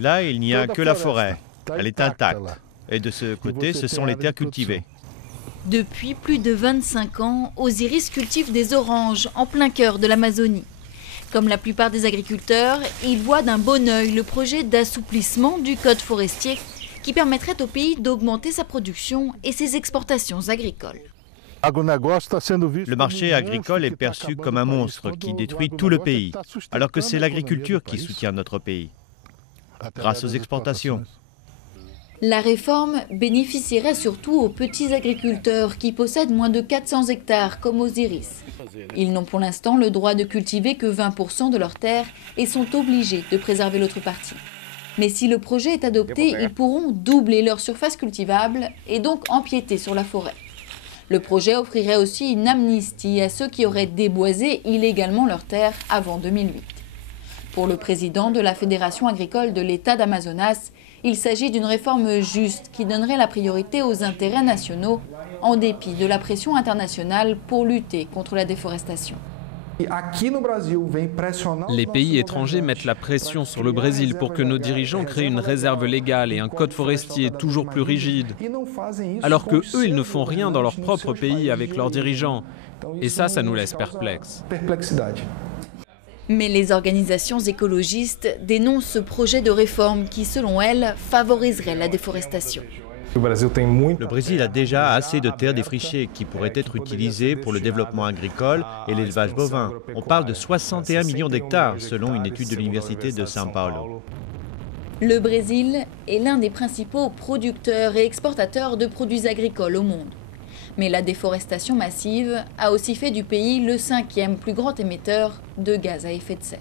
Là, il n'y a que la forêt. Elle est intacte. Et de ce côté, ce sont les terres cultivées. Depuis plus de 25 ans, Osiris cultive des oranges en plein cœur de l'Amazonie. Comme la plupart des agriculteurs, il voit d'un bon œil le projet d'assouplissement du code forestier qui permettrait au pays d'augmenter sa production et ses exportations agricoles. Le marché agricole est perçu comme un monstre qui détruit tout le pays, alors que c'est l'agriculture qui soutient notre pays, grâce aux exportations. La réforme bénéficierait surtout aux petits agriculteurs qui possèdent moins de 400 hectares comme Osiris. Ils n'ont pour l'instant le droit de cultiver que 20% de leurs terres et sont obligés de préserver l'autre partie. Mais si le projet est adopté, ils pourront doubler leur surface cultivable et donc empiéter sur la forêt. Le projet offrirait aussi une amnistie à ceux qui auraient déboisé illégalement leurs terres avant 2008. Pour le président de la Fédération agricole de l'État d'Amazonas, il s'agit d'une réforme juste qui donnerait la priorité aux intérêts nationaux en dépit de la pression internationale pour lutter contre la déforestation. Les pays étrangers mettent la pression sur le Brésil pour que nos dirigeants créent une réserve légale et un code forestier toujours plus rigide, alors que eux, ils ne font rien dans leur propre pays avec leurs dirigeants. Et ça nous laisse perplexes. Mais les organisations écologistes dénoncent ce projet de réforme qui, selon elles, favoriserait la déforestation. Le Brésil a déjà assez de terres défrichées qui pourraient être utilisées pour le développement agricole et l'élevage bovin. On parle de 61 millions d'hectares selon une étude de l'Université de São Paulo. Le Brésil est l'un des principaux producteurs et exportateurs de produits agricoles au monde. Mais la déforestation massive a aussi fait du pays le 5e plus grand émetteur de gaz à effet de serre.